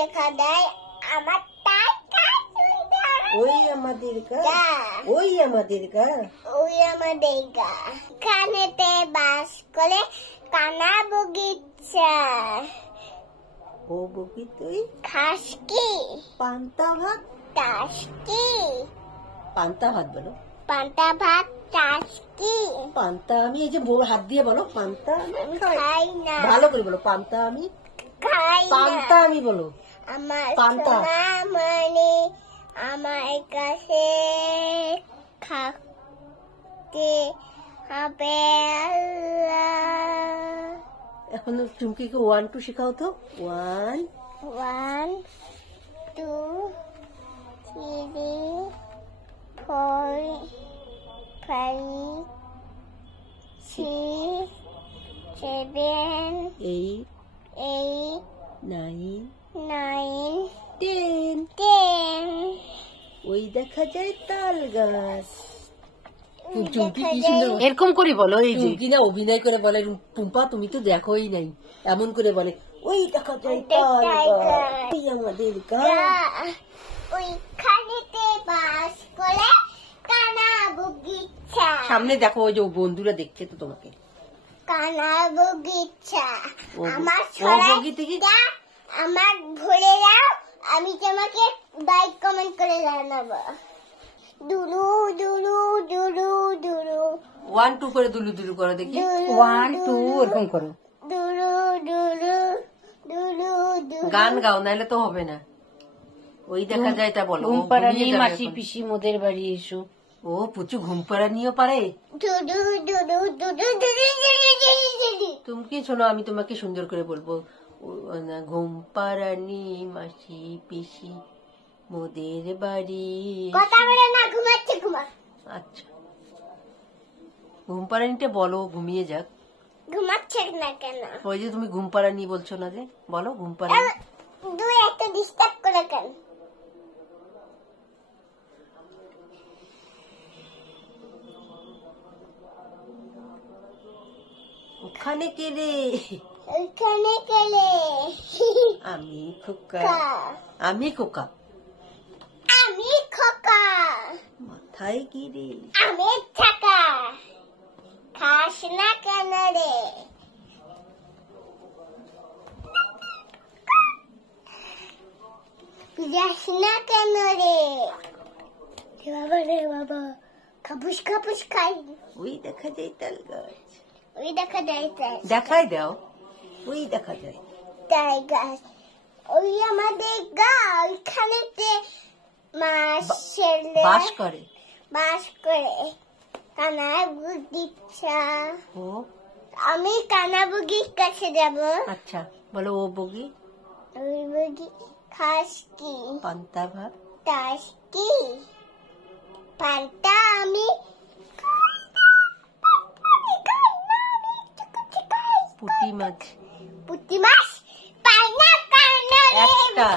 দেখা দেয় আমার ওই আমাদের গা, ওই আমাদের গা, ওই আমাদের গা। কানেতে বাস করে কানা বগিচা। ও বগি তুই খাস কি? পান্তা ভাত। চাস কি? পান্তা ভাত বলো। পান্তা ভাত চাস কি? পান্তা আমি, এই যে হাত দিয়ে বলো পান্তা আমি খাই না। ভালো করে বলো পান্তা আমি খাই না। পান্তা আমি বলো। আমার পান্তা সোনা মানে আমার কাছে থাকতে হবে আল্লাহ। এখন চুমকিকে 1 2 শেখাও তো। 1 1 2 3 4 5 6 7 8 8 9 9 10 10 ওই দেখা যায় তাল গাছ। চুমকি দেখা কি যায়। সুন্দর এরকম করে বলো। এই চুমকি না অভিনয় করে বলে, টুম্পা তুমি তো দেখোই নাই, এমন করে বলে ওই দেখা যায় তাল গাছ, ওই আমাদের গা। ওইখানেতে বাস করে কানা বগিচা। সামনে দেখো, ওই যে বন্ধুরা দেখছে তো তোমাকে। কানা বগিচা আমার বগি থেকে আমার ভুলে যাও, আমি তোমাকে লাইক কমেন্ট করে জানাবো। দুলু দুলু দুলু দুলু 1 2 করে দুলু দুলু করো দেখি। 1 2 এরকম করো। দুলু দুলু দুলু দুলু গান গাও, নাহলে তো হবে না। ওই দেখা যায় তা বলো। ঘুম পাড়ানি মাসি পিসি মোদের বাড়ি এসো। ও পুচু ঘুম পাড়ানিও পারে। দুলু দুলু দুলু দুলু। তুমি কি শোনো, আমি তোমাকে সুন্দর করে বলবো। ঘুম পাড়ানি মাসি পিসি মোদের বাড়ি। কথা বলে না, ঘুমাচ্ছে ঘুমা। আচ্ছা, ঘুম পাড়ানিটা বলো, ঘুমিয়ে যাক। ঘুমাচ্ছে না কেন? ওই যে তুমি ঘুম পাড়ানি বলছো না, যে বলো ঘুম পাড়ানি। দুই একটা ডিস্টার্ব করে কেন? ওখানে কে রে? ওইখানে গেলে আমি খোকা। কা। আমি খোকা। আমি খোকা। মাথায় কি রে? আমি থাকা। খাস না কেন রে? যাস না কেন রে? বাবা রে বাবা, খাপুস খাপুস খাই। ওই দেখা যায় তাল গাছ। ওই দেখা যায় তাই দেখাই দাও। ওই দেখা যায় তাই গাছ। ওই আমাদের গা, ওইখানেতে মাছ ছেলে বাস করে। বাস করে কানা বগিচা। ও আমি কানা বগির কাছে যাব। আচ্ছা, বলো ও বগি ওই বগি খাস কি? পান্তা ভাত। তাস কি? পান্তা আমি পুঁটি মাছ পুঁটি মাছ পাই না কেন রে? একটা